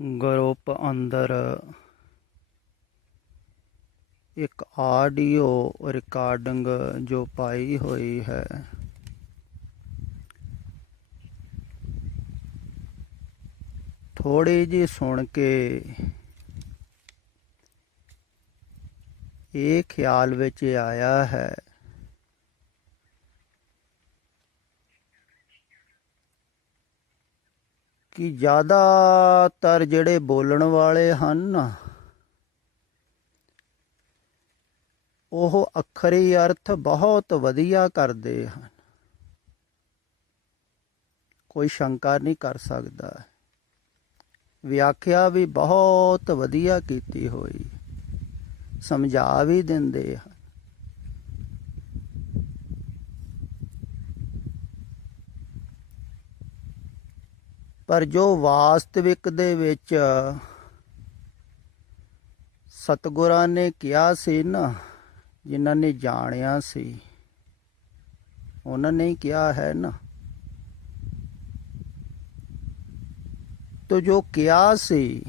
Group ਅੰਦਰ ਇੱਕ audio recording ਜੋ ਪਾਈ ਹੋਈ ਹੈ, ਥੋੜੀ ਜਿਹੀ ਸੁਣ ਕੇ ਇਹ ਖਿਆਲ ਵਿੱਚ ਆਇਆ ਹੈ ਕਿ ਜ਼ਿਆਦਾਤਰ ਜਿਹੜੇ ਬੋਲਣ ਵਾਲੇ ਹਨ ਨਾ, ਉਹ ਅੱਖਰੀ ਅਰਥ ਬਹੁਤ ਵਧੀਆ ਕਰਦੇ ਹਨ। ਕੋਈ ਸ਼ੰਕਾ ਨਹੀਂ ਕਰ ਸਕਦਾ। ਵਿਆਖਿਆ ਵੀ ਬਹੁਤ ਵਧੀਆ ਕੀਤੀ ਹੋਈ, ਸਮਝਾ ਵੀ ਦਿੰਦੇ ਹਨ। ਪਰ ਜੋ ਵਾਸਤਵਿਕ ਦੇ ਵਿੱਚ ਸਤਿਗੁਰਾਂ ਨੇ ਕਿਹਾ ਸੀ ਨਾ, ਜਿਨ੍ਹਾਂ ਨੇ ਜਾਣਿਆ ਸੀ, ਉਹਨਾਂ ਨੇ ਹੀ ਕਿਹਾ ਹੈ ਨਾ। ਤੋ ਜੋ ਕਿਹਾ ਸੀ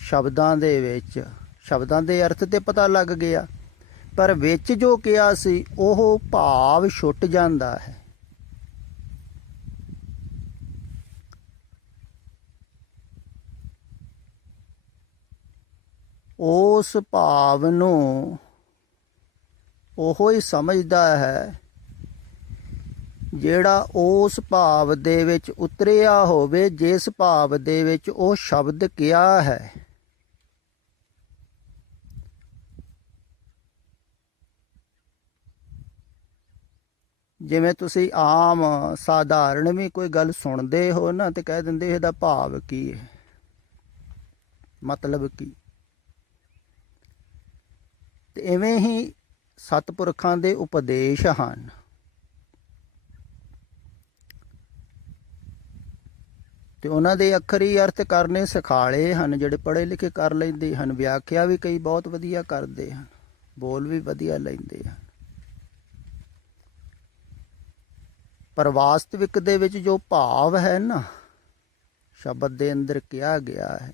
ਸ਼ਬਦਾਂ ਦੇ ਵਿੱਚ, ਸ਼ਬਦਾਂ ਦੇ ਅਰਥ ਤੇ ਪਤਾ ਲੱਗ ਗਿਆ, ਪਰ ਵਿੱਚ ਜੋ ਕਿਹਾ ਸੀ ਉਹ ਭਾਵ ਛੁੱਟ ਜਾਂਦਾ ਹੈ। ਉਸ ਭਾਵ ਨੂੰ ਉਹ ਹੀ ਸਮਝਦਾ ਹੈ ਜਿਹੜਾ ਉਸ ਭਾਵ ਦੇ ਵਿੱਚ ਉਤਰਿਆ ਹੋਵੇ, ਜਿਸ ਭਾਵ ਦੇ ਵਿੱਚ ਉਹ ਸ਼ਬਦ ਕਿਹਾ ਹੈ। ਜਿਵੇਂ ਤੁਸੀਂ ਆਮ ਸਾਧਾਰਨ ਵੀ ਕੋਈ ਗੱਲ ਸੁਣਦੇ ਹੋ ਨਾ, ਤੇ ਕਹਿ ਦਿੰਦੇ ਇਹਦਾ ਭਾਵ ਕੀ ਹੈ, ਮਤਲਬ ਕੀ। ਤੇ ਇਵੇਂ ਹੀ ਸਤਿਪੁਰਖਾਂ ਦੇ ਉਪਦੇਸ਼ ਹਨ। ਤੇ ਉਹਨਾਂ ਦੇ ਅੱਖਰੀ ਅਰਥ ਕਰਨੇ ਸਿਖਾਲੇ ਹਨ, ਜਿਹੜੇ ਪੜ੍ਹੇ ਲਿਖੇ ਕਰ ਲੈਂਦੇ ਹਨ। ਵਿਆਖਿਆ ਵੀ ਕਈ ਬਹੁਤ ਵਧੀਆ ਕਰਦੇ ਹਨ, ਬੋਲ ਵੀ ਵਧੀਆ ਲੈਂਦੇ ਹਨ। ਪਰ ਵਾਸਤਵਿਕ ਦੇ ਵਿੱਚ ਜੋ ਭਾਵ ਹੈ ਨਾ, ਸ਼ਬਦ ਦੇ ਅੰਦਰ ਕਿਹਾ ਗਿਆ ਹੈ,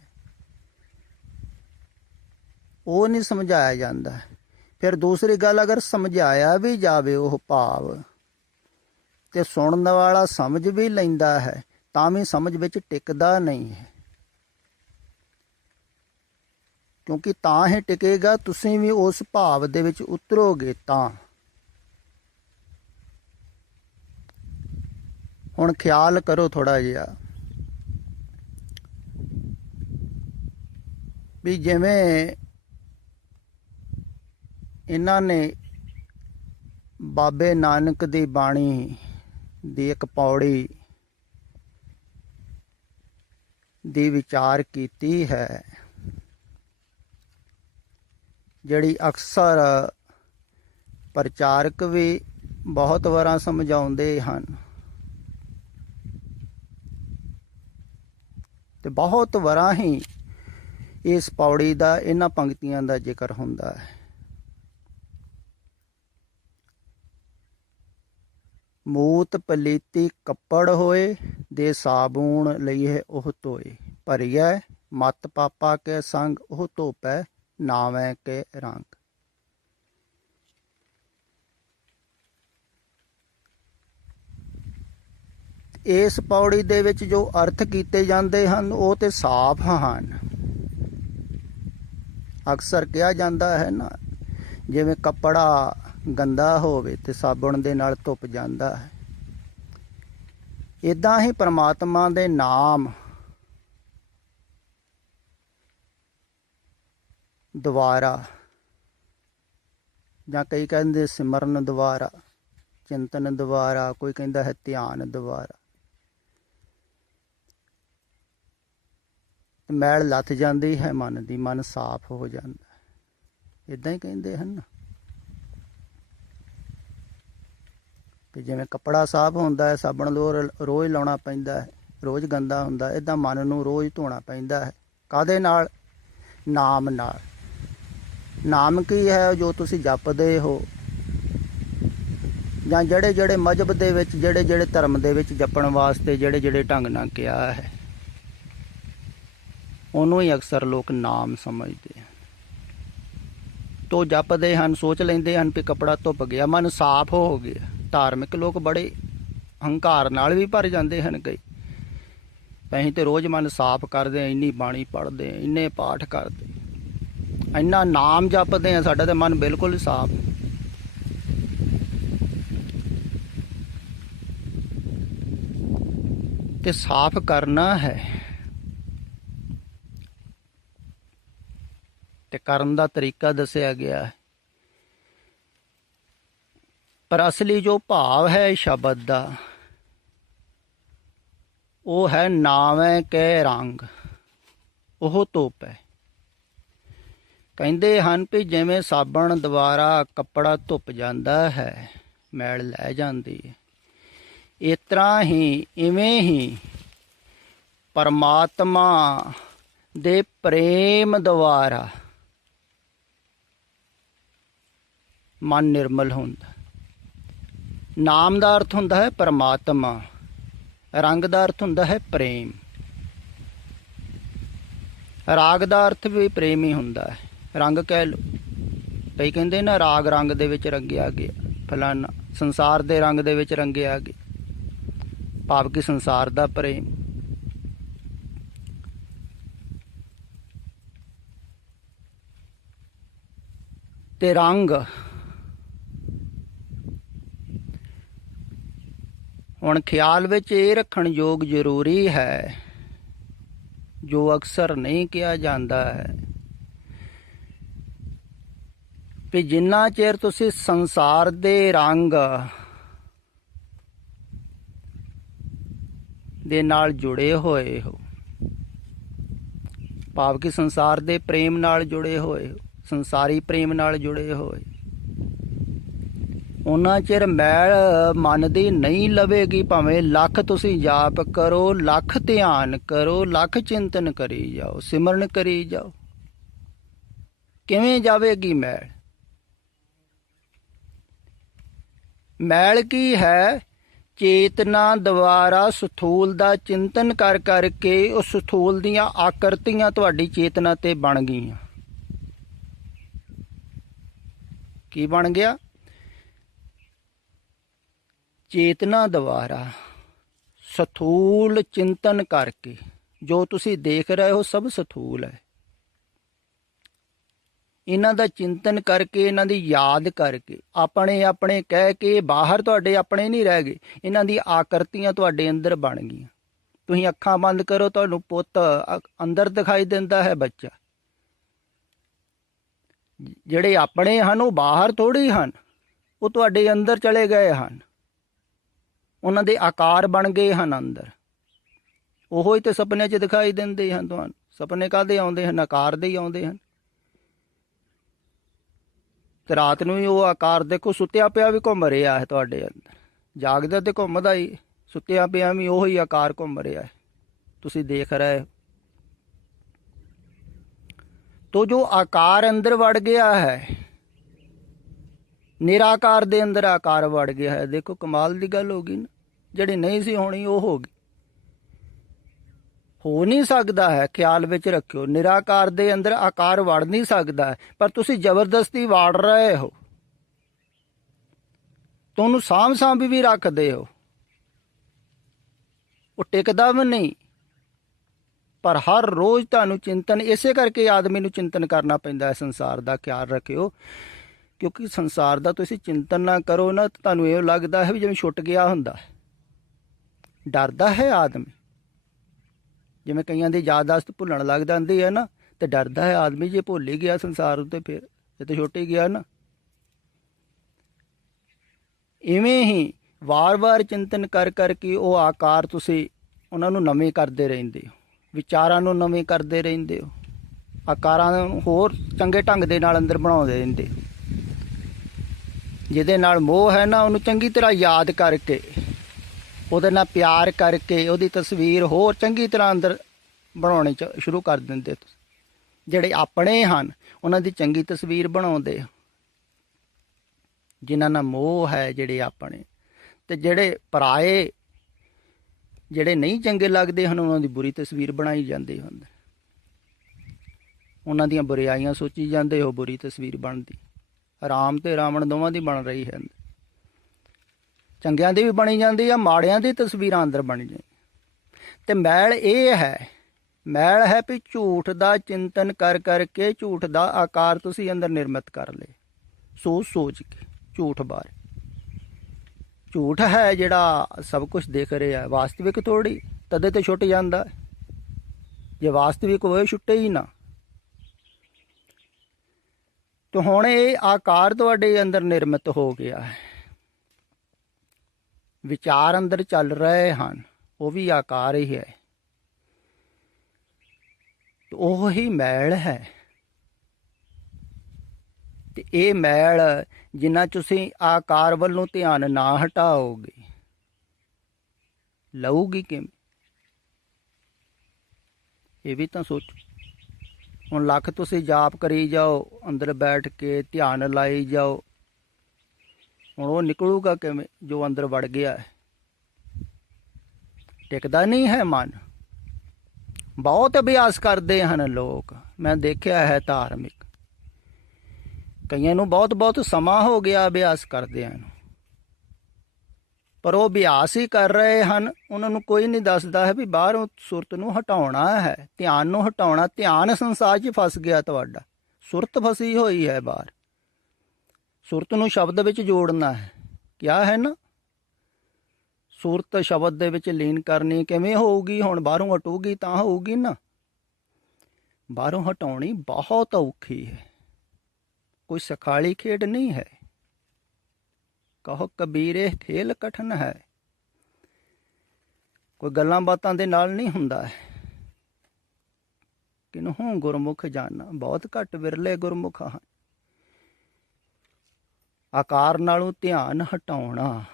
ਉਹ ਨਹੀਂ ਸਮਝਾਇਆ ਜਾਂਦਾ। ਫਿਰ ਦੂਸਰੀ ਗੱਲ, ਅਗਰ ਸਮਝਾਇਆ ਵੀ ਜਾਵੇ ਉਹ ਭਾਵ ਤੇ ਸੁਣਨ ਵਾਲਾ ਸਮਝ ਵੀ ਲੈਂਦਾ ਹੈ, ਤਾਂ ਵੀ ਸਮਝ ਵਿੱਚ ਟਿਕਦਾ ਨਹੀਂ ਹੈ। ਕਿਉਂਕਿ ਤਾਂ ਹੀ ਟਿਕੇਗਾ, ਤੁਸੀਂ ਵੀ ਉਸ ਭਾਵ ਦੇ ਵਿੱਚ ਉਤਰੋਗੇ ਤਾਂ। ਹੁਣ ਖਿਆਲ ਕਰੋ ਥੋੜਾ ਜਿਹਾ ਵੀ ਜਿਵੇਂ ਇਹਨਾਂ ਨੇ ਬਾਬੇ ਨਾਨਕ ਦੀ ਬਾਣੀ ਦੀ ਇੱਕ ਪੌੜੀ ਦੀ ਵਿਚਾਰ ਕੀਤੀ ਹੈ, ਜਿਹੜੀ ਅਕਸਰ ਪ੍ਰਚਾਰਕ ਵੀ ਬਹੁਤ ਵਾਰਾਂ ਸਮਝਾਉਂਦੇ ਹਨ, ਤੇ ਬਹੁਤ ਵਾਰਾਂ ਹੀ ਇਸ ਪੌੜੀ ਦਾ, ਇਹਨਾਂ ਪੰਕਤੀਆਂ ਦਾ ਜ਼ਿਕਰ ਹੁੰਦਾ ਹੈ। ਮੂਤ ਪਲੀਤੀ ਕੱਪੜ ਹੋਏ, ਦੇ ਸਾਬੂਣ ਲਈਏ ਉਹ ਧੋਏ, ਭਰੀਐ ਮਤ ਪਾਪਾ ਕੇ ਸੰਗ, ਉਹ ਧੋਪੈ ਨਾਵੇਂ ਕੇ ਰੰਗ। ਇਸ ਪੌੜੀ ਦੇ ਵਿੱਚ ਜੋ ਅਰਥ ਕੀਤੇ ਜਾਂਦੇ ਹਨ ਉਹ ਤੇ ਸਾਫ਼ ਹਨ। ਅਕਸਰ ਕਿਹਾ ਜਾਂਦਾ ਹੈ ਨਾ, ਜਿਵੇਂ ਕੱਪੜਾ ਗੰਦਾ ਹੋਵੇ ਤੇ ਸਾਬਣ ਦੇ ਨਾਲ ਧੁੱਪ ਜਾਂਦਾ ਹੈ, ਇੱਦਾਂ ਹੀ ਪਰਮਾਤਮਾ ਦੇ ਨਾਮ ਦੁਆਰਾ, ਜਾਂ ਕਈ ਕਹਿੰਦੇ ਸਿਮਰਨ ਦੁਆਰਾ, ਚਿੰਤਨ ਦੁਆਰਾ, ਕੋਈ ਕਹਿੰਦਾ ਹੈ ਧਿਆਨ ਦੁਆਰਾ, ਮੈਲ ਲੱਥ ਜਾਂਦੀ ਹੈ ਮਨ ਦੀ, ਮਨ ਸਾਫ਼ ਹੋ ਜਾਂਦਾ ਹੈ। ਇੱਦਾਂ ਹੀ ਕਹਿੰਦੇ ਹਨ। ਤੇ ਜਿਵੇਂ ਕੱਪੜਾ ਸਾਫ਼ ਹੁੰਦਾ ਹੈ, ਸਾਬਣ ਰੋਜ਼ ਲਾਉਣਾ ਪੈਂਦਾ ਹੈ, ਰੋਜ਼ ਗੰਦਾ ਹੁੰਦਾ, ਇੱਦਾਂ ਮਨ ਨੂੰ ਰੋਜ਼ ਧੋਣਾ ਪੈਂਦਾ ਹੈ। ਕਾਹਦੇ ਨਾਲ? ਨਾਮ ਨਾਲ। ਨਾਮ ਕੀ ਹੈ? ਜੋ ਤੁਸੀਂ ਜਪਦੇ ਹੋ, ਜਾਂ ਜਿਹੜੇ ਜਿਹੜੇ ਮਜ਼ਹਬ ਦੇ ਵਿੱਚ, ਜਿਹੜੇ ਜਿਹੜੇ ਧਰਮ ਦੇ ਵਿੱਚ ਜਪਣ ਵਾਸਤੇ ਜਿਹੜੇ ਜਿਹੜੇ ਢੰਗ ਨਾਲ ਕਿਹਾ ਹੈ, ਉਹਨੂੰ ਹੀ ਅਕਸਰ ਲੋਕ ਨਾਮ ਸਮਝਦੇ ਹਨ। ਤੋ ਜਪਦੇ ਹਨ, ਸੋਚ ਲੈਂਦੇ ਹਨ ਵੀ ਕੱਪੜਾ ਧੁੱਪ ਗਿਆ, ਮਨ ਸਾਫ਼ ਹੋ ਗਿਆ। ਧਾਰਮਿਕ ਲੋਕ ਬੜੇ ਹੰਕਾਰ ਨਾਲ ਵੀ ਭਰ ਜਾਂਦੇ ਹਨ ਕਈ। ਅਸੀਂ ਤੇ ਰੋਜ਼ ਮਨ ਸਾਫ਼ ਕਰਦੇ ਹਾਂ, ਇੰਨੀ ਬਾਣੀ ਪੜ੍ਹਦੇ ਹਾਂ, ਇੰਨੇ ਪਾਠ ਕਰਦੇ, ਇੰਨਾ ਨਾਮ ਜਪਦੇ ਹਾਂ, ਸਾਡਾ ਤਾਂ ਮਨ ਬਿਲਕੁਲ ਸਾਫ਼। ਤੇ ਸਾਫ਼ ਕਰਨਾ ਹੈ ਤੇ ਕਰਨ ਦਾ ਤਰੀਕਾ ਦੱਸਿਆ ਗਿਆ ਹੈ। ਪਰ ਅਸਲੀ ਜੋ ਭਾਵ ਹੈ ਸ਼ਬਦ ਦਾ, ਉਹ ਹੈ ਨਾਵੇਂ ਕੈ ਰੰਗ, ਉਹ ਧੁੱਪ ਹੈ। ਕਹਿੰਦੇ ਹਨ ਵੀ ਜਿਵੇਂ ਸਾਬਣ ਦੁਆਰਾ ਕੱਪੜਾ ਧੁੱਪ ਜਾਂਦਾ ਹੈ, ਮੈਲ ਲੈ ਜਾਂਦੀ ਹੈ, ਇਸ ਤਰ੍ਹਾਂ ਹੀ ਇਵੇਂ ਹੀ ਪਰਮਾਤਮਾ ਦੇ ਪ੍ਰੇਮ ਦੁਆਰਾ ਮਨ ਨਿਰਮਲ ਹੁੰਦਾ। ਨਾਮ ਦਾ ਅਰਥ ਹੁੰਦਾ ਹੈ ਪਰਮਾਤਮਾ, ਰੰਗ ਦਾ ਅਰਥ ਹੁੰਦਾ ਹੈ ਪ੍ਰੇਮ, ਰਾਗ ਦਾ ਅਰਥ ਵੀ ਪ੍ਰੇਮ ਹੀ ਹੁੰਦਾ ਹੈ। ਰੰਗ ਕਹਿ ਲਓ, ਕਈ ਕਹਿੰਦੇ ਨਾ ਰਾਗ ਰੰਗ ਦੇ ਵਿੱਚ ਰੰਗਿਆ ਗਿਆ, ਫਲਾਨਾ ਸੰਸਾਰ ਦੇ ਰੰਗ ਦੇ ਵਿੱਚ ਰੰਗਿਆ ਗਿਆ, ਭਾਵ ਕਿ ਸੰਸਾਰ ਦਾ ਪ੍ਰੇਮ। ਤੇ ਰੰਗ ਹੁਣ ਖਿਆਲ ਵਿੱਚ ਇਹ ਰੱਖਣ ਯੋਗ ਜ਼ਰੂਰੀ ਹੈ, ਜੋ ਅਕਸਰ ਨਹੀਂ ਕਿਹਾ ਜਾਂਦਾ ਹੈ, ਵੀ ਜਿੰਨਾ ਚਿਰ ਤੁਸੀਂ ਸੰਸਾਰ ਦੇ ਰੰਗ ਦੇ ਨਾਲ ਜੁੜੇ ਹੋਏ ਹੋ, ਭਾਵ ਕਿ ਸੰਸਾਰ ਦੇ ਪ੍ਰੇਮ ਨਾਲ ਜੁੜੇ ਹੋਏ ਹੋ, ਸੰਸਾਰੀ ਪ੍ਰੇਮ ਨਾਲ ਜੁੜੇ ਹੋਏ, ਉਹਨਾਂ ਚਿਰ ਮੈਲ ਮਨ ਦੀ ਨਹੀਂ ਲਵੇਗੀ। ਭਾਵੇਂ ਲੱਖ ਤੁਸੀਂ ਜਾਪ ਕਰੋ, ਲੱਖ ਧਿਆਨ ਕਰੋ, ਲੱਖ ਚਿੰਤਨ ਕਰੀ ਜਾਓ, ਸਿਮਰਨ ਕਰੀ ਜਾਓ, ਕਿਵੇਂ ਜਾਵੇਗੀ ਮੈਲ? ਮੈਲ ਕੀ ਹੈ? ਚੇਤਨਾ ਦੁਆਰਾ ਸਥੂਲ ਦਾ ਚਿੰਤਨ ਕਰ ਕਰਕੇ ਉਹ ਸਥੂਲ ਦੀਆਂ ਆਕਰਤੀਆਂ ਤੁਹਾਡੀ ਚੇਤਨਾ ਤੇ ਬਣ ਗਈਆਂ। ਕੀ ਬਣ ਗਿਆ? ਚੇਤਨਾ ਦੁਆਰਾ ਸਥੂਲ ਚਿੰਤਨ ਕਰਕੇ ਜੋ ਤੁਸੀਂ ਦੇਖ ਰਹੇ ਹੋ ਸਭ ਸਥੂਲ ਹੈ। ਇਹਨਾਂ ਦਾ ਚਿੰਤਨ ਕਰਕੇ, ਇਹਨਾਂ ਦੀ ਯਾਦ ਕਰਕੇ, ਆਪਣੇ ਆਪਣੇ ਕਹਿ ਕੇ, ਬਾਹਰ ਤੁਹਾਡੇ ਆਪਣੇ ਨਹੀਂ ਰਹਿ ਗਏ, ਇਹਨਾਂ ਦੀ ਆਕਰਤੀਆਂ ਤੁਹਾਡੇ ਅੰਦਰ ਬਣ ਗਈਆਂ। ਤੁਸੀਂ ਅੱਖਾਂ ਬੰਦ ਕਰੋ, ਤੁਹਾਨੂੰ ਪੁੱਤ ਅੰਦਰ ਦਿਖਾਈ ਦਿੰਦਾ ਹੈ, ਬੱਚਾ। ਜਿਹੜੇ ਆਪਣੇ ਹਨ ਉਹ ਬਾਹਰ ਥੋੜ੍ਹੇ ਹਨ, ਉਹ ਤੁਹਾਡੇ ਅੰਦਰ ਚਲੇ ਗਏ ਹਨ, ਉਹਨਾਂ ਦੇ ਆਕਾਰ ਬਣ ਗਏ ਹਨ ਅੰਦਰ। ਉਹੋ ਹੀ ਤੇ ਸੁਪਨੇ 'ਚ ਦਿਖਾਈ ਦਿੰਦੇ ਹਨ ਤੁਹਾਨੂੰ। ਸੁਪਨੇ ਕਾਹਦੇ ਆਉਂਦੇ ਹਨ? ਆਕਾਰ ਦੇ ਹੀ ਆਉਂਦੇ ਹਨ। ਤੇ ਰਾਤ ਨੂੰ ਹੀ ਉਹ ਆਕਾਰ ਦੇਖੋ, ਸੁੱਤਿਆ ਪਿਆ ਵੀ ਘੁੰਮ ਰਿਹਾ ਹੈ ਤੁਹਾਡੇ ਅੰਦਰ, ਜਾਗਦਾ ਤੇ ਘੁੰਮਦਾ ਹੀ, ਸੁੱਤਿਆ ਪਿਆ ਵੀ ਉਹੀ ਆਕਾਰ ਘੁੰਮ ਰਿਹਾ ਹੈ, ਤੁਸੀਂ ਦੇਖ ਰਹੇ ਹੋ। ਤੋ ਜੋ ਆਕਾਰ ਅੰਦਰ ਵੜ ਗਿਆ ਹੈ, ਨਿਰਾਕਾਰ ਦੇ ਅੰਦਰ ਆਕਾਰ ਵੜ ਗਿਆ ਹੈ, ਦੇਖੋ ਕਮਾਲ ਦੀ ਗੱਲ ਹੋ ਗਈ ਨਾ। ਜਿਹੜੀ ਨਹੀਂ ਸੀ ਹੋਣੀ ਉਹ ਹੋ ਗਈ। ਹੋ ਨਹੀਂ ਸਕਦਾ ਹੈ, ਖਿਆਲ ਵਿੱਚ ਰੱਖਿਓ, ਨਿਰਾਕਾਰ ਦੇ ਅੰਦਰ ਆਕਾਰ ਵੜ ਨਹੀਂ ਸਕਦਾ, ਪਰ ਤੁਸੀਂ ਜ਼ਬਰਦਸਤੀ ਵਾੜ ਰਹੇ ਹੋ, ਤੁਹਾਨੂੰ ਸਾਂਭ ਵੀ ਰੱਖਦੇ ਹੋ, ਉਹ ਟਿਕਦਾ ਵੀ ਨਹੀਂ। ਪਰ ਹਰ ਰੋਜ਼ ਤੁਹਾਨੂੰ ਚਿੰਤਨ, ਇਸੇ ਕਰਕੇ ਆਦਮੀ ਨੂੰ ਚਿੰਤਨ ਕਰਨਾ ਪੈਂਦਾ ਹੈ ਸੰਸਾਰ ਦਾ। ਖਿਆਲ ਰੱਖਿਓ, ਕਿਉਂਕਿ ਸੰਸਾਰ ਦਾ ਤੁਸੀਂ ਚਿੰਤਨ ਨਾ ਕਰੋ ਨਾ, ਤੁਹਾਨੂੰ ਇਹ ਲੱਗਦਾ ਹੈ ਵੀ ਜਿਵੇਂ ਛੁੱਟ ਗਿਆ ਹੁੰਦਾ ਹੈ। ਡਰਦਾ ਹੈ ਆਦਮੀ, ਜਿਵੇਂ ਕਈਆਂ ਦੀ ਯਾਦਾਸ਼ਤ ਭੁੱਲਣ ਲੱਗ ਜਾਂਦੀ ਹੈ ਨਾ, ਤੇ ਡਰਦਾ ਹੈ ਆਦਮੀ, ਜੇ ਭੁੱਲ ਹੀ ਗਿਆ ਸੰਸਾਰ ਉੱਤੇ ਫਿਰ ਇਹ ਤਾਂ ਛੁੱਟ ਹੀ ਗਿਆ ਨਾ। ਇਵੇਂ ਹੀ ਵਾਰ-ਵਾਰ ਚਿੰਤਨ ਕਰ ਕਰਕੇ ਉਹ ਆਕਾਰ ਤੁਸੀਂ ਉਹਨਾਂ ਨੂੰ ਨਵੇਂ ਕਰਦੇ ਰਹਿੰਦੇ ਹੋ, ਵਿਚਾਰਾਂ ਨੂੰ ਨਵੇਂ ਕਰਦੇ ਰਹਿੰਦੇ ਹੋ, ਆਕਾਰਾਂ ਨੂੰ ਹੋਰ ਚੰਗੇ ਢੰਗ ਦੇ ਨਾਲ ਅੰਦਰ ਬਣਾਉਂਦੇ ਰਹਿੰਦੇ। ਜਿਹਦੇ ਨਾਲ ਮੋਹ ਹੈ ਨਾ, ਉਹਨੂੰ ਚੰਗੀ ਤਰ੍ਹਾਂ ਯਾਦ ਕਰਕੇ, ਉਹਦੇ ਨਾਲ ਪਿਆਰ ਕਰਕੇ, ਉਹਦੀ ਤਸਵੀਰ ਹੋਰ ਚੰਗੀ ਤਰ੍ਹਾਂ ਅੰਦਰ ਬਣਾਉਣੀ ਸ਼ੁਰੂ ਕਰ ਦਿੰਦੇ। ਤੁਸੀਂ ਜਿਹੜੇ ਆਪਣੇ ਹਨ ਉਹਨਾਂ ਦੀ ਚੰਗੀ ਤਸਵੀਰ ਬਣਾਉਂਦੇ, ਜਿਨ੍ਹਾਂ ਨਾਲ ਮੋਹ ਹੈ, ਜਿਹੜੇ ਆਪਣੇ। ਤੇ ਜਿਹੜੇ ਪਰਾਏ, ਜਿਹੜੇ ਨਹੀਂ ਚੰਗੇ ਲੱਗਦੇ ਹਨ, ਉਹਨਾਂ ਦੀ ਬੁਰੀ ਤਸਵੀਰ ਬਣਾਈ ਜਾਂਦੀ ਹੁੰਦੀ। ਉਹਨਾਂ ਦੀਆਂ ਬੁਰਾਈਆਂ ਸੋਚੀ ਜਾਂਦੇ, ਉਹ ਬੁਰੀ ਤਸਵੀਰ ਬਣਦੀ। ਰਾਮ ਤੇ ਰਾਵਣ ਦੋਵਾਂ ਦੀ ਬਣ ਰਹੀ ਹੈ, ਚੰਗਿਆਂ ਦੀ ਵੀ ਬਣੀ ਜਾਂਦੀ ਆ, ਮਾੜਿਆਂ ਦੀ ਤਸਵੀਰਾਂ ਅੰਦਰ ਬਣ ਜਾਂਦੀ। ਤੇ ਮੈਲ ਇਹ ਹੈ, ਮੈਲ ਹੈ ਵੀ ਝੂਠ ਦਾ ਚਿੰਤਨ ਕਰ ਕਰਕੇ ਝੂਠ ਦਾ ਆਕਾਰ ਤੁਸੀਂ ਅੰਦਰ ਨਿਰਮਿਤ ਕਰ ਲਏ, ਸੋਚ ਸੋਚ ਕੇ ਝੂਠ ਬਾਰੇ। ਝੂਠ ਹੈ ਜਿਹੜਾ ਸਭ ਕੁਝ ਦੇਖ ਰਿਹਾ, ਵਾਸਤਵਿਕ ਥੋੜੀ, ਤਦੇ ਤੇ ਛੁੱਟ ਜਾਂਦਾ। ਜੇ ਵਾਸਤਵਿਕ ਹੋਏ ਛੁੱਟੇ ਹੀ ਨਾ। ਤੇ ਹੁਣ ਇਹ ਆਕਾਰ ਤੁਹਾਡੇ ਅੰਦਰ ਨਿਰਮਿਤ ਹੋ ਗਿਆ ਹੈ, ਵਿਚਾਰ ਅੰਦਰ ਚੱਲ ਰਹੇ ਹਨ, ਉਹ ਵੀ ਆਕਾਰ ਹੀ ਹੈ, ਉਹ ਹੀ ਮੈਲ ਹੈ। ਤੇ ਇਹ ਮੈਲ ਜਿੰਨਾ ਤੁਸੀਂ ਆਕਾਰ ਵੱਲੋਂ ਧਿਆਨ ਨਾ ਹਟਾਓਗੇ, ਲਊਗੀ ਕਿਵੇਂ? ਇਹ ਵੀ ਤਾਂ ਸੋਚੋ। ਹੁਣ ਲੱਖ ਤੁਸੀਂ ਜਾਪ ਕਰੀ ਜਾਓ, ਅੰਦਰ ਬੈਠ ਕੇ ਧਿਆਨ ਲਾਈ ਜਾਓ, ਹੁਣ ਉਹ ਨਿਕਲੂਗਾ ਕਿਵੇਂ ਜੋ ਅੰਦਰ ਵੜ ਗਿਆ ਹੈ? ਟਿਕਦਾ ਨਹੀਂ ਹੈ ਮਨ। ਬਹੁਤ ਅਭਿਆਸ ਕਰਦੇ ਹਨ ਲੋਕ, ਮੈਂ ਦੇਖਿਆ ਹੈ ਧਾਰਮਿਕ, ਕਈਆਂ ਨੂੰ ਬਹੁਤ ਬਹੁਤ ਸਮਾਂ ਹੋ ਗਿਆ ਅਭਿਆਸ ਕਰਦਿਆਂ ਨੂੰ, ਪਰ ਉਹ ਅਭਿਆਸ ਹੀ ਕਰ ਰਹੇ ਹਨ। ਉਹਨਾਂ ਨੂੰ ਕੋਈ ਨਹੀਂ ਦੱਸਦਾ ਹੈ ਵੀ ਬਾਹਰੋਂ ਸੁਰਤ ਨੂੰ ਹਟਾਉਣਾ ਹੈ, ਧਿਆਨ ਨੂੰ ਹਟਾਉਣਾ। ਧਿਆਨ ਸੰਸਾਰ 'ਚ ਫਸ ਗਿਆ ਤੁਹਾਡਾ, ਸੁਰਤ ਫਸੀ ਹੋਈ ਹੈ ਬਾਹਰ। ਸੁਰਤ ਨੂੰ ਸ਼ਬਦ ਵਿੱਚ ਜੋੜਨਾ ਹੈ, ਕਿਆ ਹੈ ਨਾ, ਸੁਰਤ ਸ਼ਬਦ ਦੇ ਵਿੱਚ ਲੀਨ ਕਰਨੀ ਕਿਵੇਂ ਹੋਊਗੀ? ਹੁਣ ਬਾਹਰੋਂ ਹਟੂਗੀ ਤਾਂ ਹੋਊਗੀ ਨਾ। ਬਾਹਰੋਂ ਹਟਾਉਣੀ ਬਹੁਤ ਔਖੀ ਹੈ, ਕੋਈ ਸਖਾਲੀ ਖੇਡ ਨਹੀਂ ਹੈ। ਕਹੋ ਕਬੀਰੇ ਖੇਲ ਕਠਨ ਹੈ, ਕੋਈ ਗੱਲਾਂ ਬਾਤਾਂ ਦੇ ਨਾਲ ਨਹੀਂ ਹੁੰਦਾ ਹੈ। ਕਿਨਹੂ ਗੁਰਮੁਖ ਜਾਣਾ, ਬਹੁਤ ਘੱਟ ਵਿਰਲੇ ਗੁਰਮੁਖ ਹਨ। ਆਕਾਰ ਨਾਲੋਂ ਧਿਆਨ ਹਟਾਉਣਾ।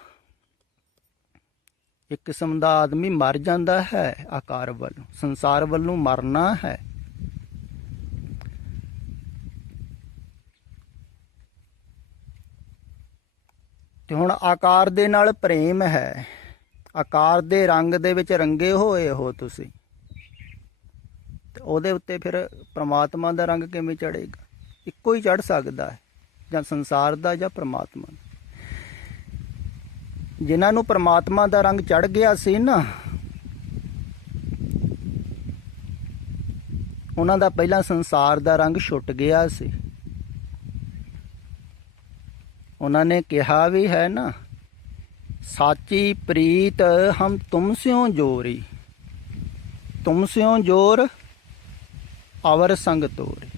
ਇੱਕ ਕਿਸਮ ਦਾ ਆਦਮੀ ਮਰ ਜਾਂਦਾ ਹੈ ਆਕਾਰ ਵੱਲੋਂ, ਸੰਸਾਰ ਵੱਲੋਂ ਮਰਨਾ ਹੈ। ਤੇ ਹੁਣ ਆਕਾਰ ਦੇ ਨਾਲ ਪ੍ਰੇਮ ਹੈ, ਆਕਾਰ ਦੇ ਰੰਗ ਦੇ ਵਿੱਚ ਰੰਗੇ ਹੋਏ ਹੋ ਤੁਸੀਂ, ਤੇ ਉਹਦੇ ਉੱਤੇ ਫਿਰ ਪ੍ਰਮਾਤਮਾ ਦਾ ਰੰਗ ਕਿਵੇਂ ਚੜ੍ਹੇਗਾ? ਇੱਕੋ ਹੀ ਚੜ੍ਹ ਸਕਦਾ ਹੈ, ਜਾਂ ਸੰਸਾਰ ਦਾ ਜਾਂ ਪ੍ਰਮਾਤਮਾ ਦਾ। ਜਿਨ੍ਹਾਂ ਨੂੰ ਪ੍ਰਮਾਤਮਾ ਦਾ ਰੰਗ ਚੜ੍ਹ ਗਿਆ ਸੀ ਨਾ, ਉਹਨਾਂ ਦਾ ਪਹਿਲਾਂ ਸੰਸਾਰ ਦਾ ਰੰਗ ਛੁੱਟ ਗਿਆ ਸੀ। ਉਹਨਾਂ ਨੇ ਕਿਹਾ ਵੀ ਹੈ ਨਾ, ਸਾਚੀ ਪ੍ਰੀਤ ਹਮ ਤੁਮ ਸਿਓ ਜੋਰੀ, ਤੁਮ ਸਿਓ ਜੋਰ ਅਵਰ ਸੰਗ ਤੋਰੀ।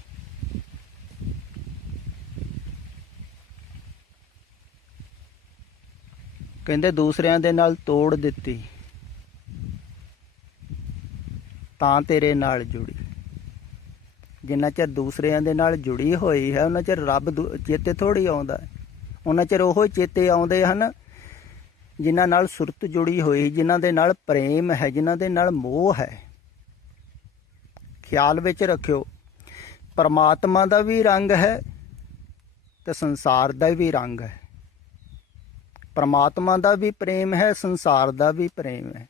ਕਹਿੰਦੇ ਦੂਸਰਿਆਂ ਦੇ ਨਾਲ ਤੋੜ ਦਿੱਤੀ ਤਾਂ ਤੇਰੇ ਨਾਲ ਜੁੜੀ। ਜਿੰਨਾ ਚਿਰ ਦੂਸਰਿਆਂ ਦੇ ਨਾਲ ਜੁੜੀ ਹੋਈ ਹੈ, ਉਹਨਾਂ ਚਿਰ ਰੱਬ ਚੇਤੇ ਥੋੜ੍ਹੀ ਆਉਂਦਾ ਹੈ। ਉਹਨਾਂ ਚਿਰ ਉਹ ਚੇਤੇ ਆਉਂਦੇ ਹਨ ਜਿਨ੍ਹਾਂ ਨਾਲ ਸੁਰਤ ਜੁੜੀ ਹੋਈ, ਜਿਨ੍ਹਾਂ ਦੇ ਨਾਲ ਪ੍ਰੇਮ ਹੈ, ਜਿਨ੍ਹਾਂ ਦੇ ਨਾਲ ਮੋਹ ਹੈ। ਖਿਆਲ ਵਿੱਚ ਰੱਖਿਓ, ਪਰਮਾਤਮਾ ਦਾ ਵੀ ਰੰਗ ਹੈ ਤੇ ਸੰਸਾਰ ਦਾ ਵੀ ਰੰਗ ਹੈ। ਪਰਮਾਤਮਾ ਦਾ ਵੀ ਪ੍ਰੇਮ ਹੈ, ਸੰਸਾਰ ਦਾ ਵੀ ਪ੍ਰੇਮ ਹੈ।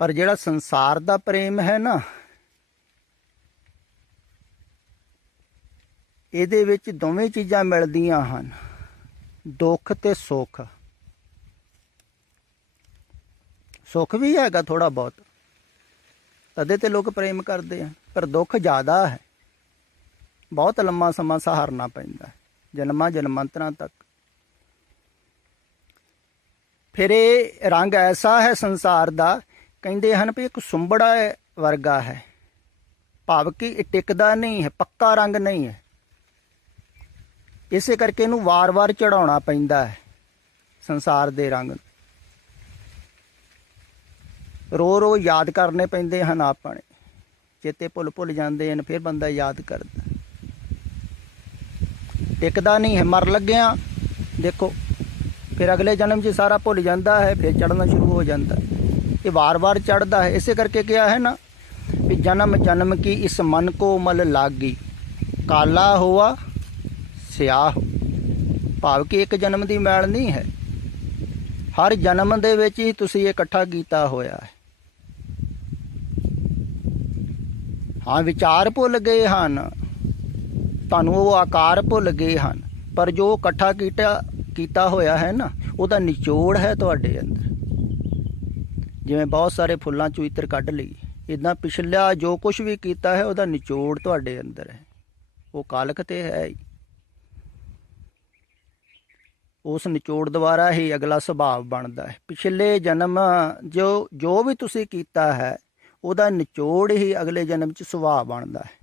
ਪਰ ਜਿਹੜਾ ਸੰਸਾਰ ਦਾ ਪ੍ਰੇਮ ਹੈ ਨਾ, ਇਹਦੇ ਵਿੱਚ ਦੋਵੇਂ ਚੀਜ਼ਾਂ ਮਿਲਦੀਆਂ ਹਨ, ਦੁੱਖ ਤੇ ਸੁੱਖ। ਸੁੱਖ ਵੀ ਹੈਗਾ ਥੋੜਾ ਬਹੁਤ, ਤਦੇ ਤੇ ਲੋਕ ਪ੍ਰੇਮ ਕਰਦੇ ਆ, ਪਰ ਦੁੱਖ ਜ਼ਿਆਦਾ ਹੈ। ਬਹੁਤ ਲੰਮਾ ਸਮਾਂ ਸਹਾਰਨਾ ਪੈਂਦਾ, ਜਨਮਾਂ ਜਨਮਾਂਤਰਾਂ ਤੱਕ। ਫਿਰ ਇਹ ਰੰਗ ਐਸਾ ਹੈ ਸੰਸਾਰ ਦਾ, ਕਹਿੰਦੇ ਹਨ ਵੀ ਇੱਕ ਸੁੰਬੜਾ ਵਰਗਾ ਹੈ, ਭਾਵ ਕਿ ਇਹ ਟਿਕਦਾ ਨਹੀਂ ਹੈ, ਪੱਕਾ ਰੰਗ ਨਹੀਂ ਹੈ। ਇਸੇ ਕਰਕੇ ਇਹਨੂੰ ਵਾਰ-ਵਾਰ ਚੜਾਉਣਾ ਪੈਂਦਾ ਹੈ ਸੰਸਾਰ ਦੇ ਰੰਗ ਨੂੰ। ਰੋ ਰੋ ਯਾਦ ਕਰਨੇ ਪੈਂਦੇ ਹਨ ਆਪਣੇ, ਚੇਤੇ ਭੁੱਲ ਜਾਂਦੇ ਹਨ, ਫਿਰ ਬੰਦਾ ਯਾਦ ਕਰਦਾ। ਟਿਕਦਾ ਨਹੀਂ ਹੈ, ਮਰ ਲੱਗਿਆ ਦੇਖੋ, ਫਿਰ ਅਗਲੇ ਜਨਮ 'ਚ ਸਾਰਾ ਭੁੱਲ ਜਾਂਦਾ ਹੈ, ਫਿਰ ਚੜ੍ਹਨਾ ਸ਼ੁਰੂ ਹੋ ਜਾਂਦਾ। ਇਹ ਵਾਰ-ਵਾਰ ਚੜ੍ਹਦਾ ਹੈ। ਇਸੇ ਕਰਕੇ ਕਿਹਾ ਹੈ ਨਾ ਵੀ ਜਨਮ ਜਨਮ ਕੀ ਇਸ ਮਨ ਕੋ ਮਲ ਲਾਗੀ, ਕਾਲਾ ਹੋਆ ਸਿਆਹ। ਭਾਵ ਕਿ ਇੱਕ ਜਨਮ ਦੀ ਮੈਲ ਨਹੀਂ ਹੈ, ਹਰ ਜਨਮ ਦੇ ਵਿੱਚ ਹੀ ਤੁਸੀਂ ਇਹ ਇਕੱਠਾ ਕੀਤਾ ਹੋਇਆ ਹੈ। ਹਾਂ, ਵਿਚਾਰ ਭੁੱਲ ਗਏ ਹਨ, ਤੁਹਾਨੂੰ ਉਹ ਆਕਾਰ ਭੁੱਲ ਗਏ ਹਨ, ਪਰ ਜੋ ਇਕੱਠਾ ਕੀਤਾ ਹੋਇਆ ਹੈ ਨਾ, ਉਹਦਾ ਨਿਚੋੜ ਹੈ ਤੁਹਾਡੇ ਅੰਦਰ। ਜਿਵੇਂ ਬਹੁਤ ਸਾਰੇ ਫੁੱਲਾਂ ਚੋਂ ਇਤਰ ਕੱਢ ਲਈ, ਇੱਦਾਂ ਪਿਛਲਾ ਜੋ ਕੁਝ ਵੀ ਕੀਤਾ ਹੈ ਉਹਦਾ ਨਿਚੋੜ ਤੁਹਾਡੇ ਅੰਦਰ ਹੈ। ਉਹ ਕਾਲਕ ਤੇ ਹੈ ਹੀ। ਉਸ ਨਿਚੋੜ ਦੁਆਰਾ ਹੀ ਅਗਲਾ ਸੁਭਾਅ ਬਣਦਾ ਹੈ। ਪਿਛਲੇ ਜਨਮ ਜੋ ਵੀ ਤੁਸੀਂ ਕੀਤਾ ਹੈ ਉਹਦਾ ਨਿਚੋੜ ਹੀ ਅਗਲੇ ਜਨਮ 'ਚ ਸੁਭਾਅ ਬਣਦਾ ਹੈ।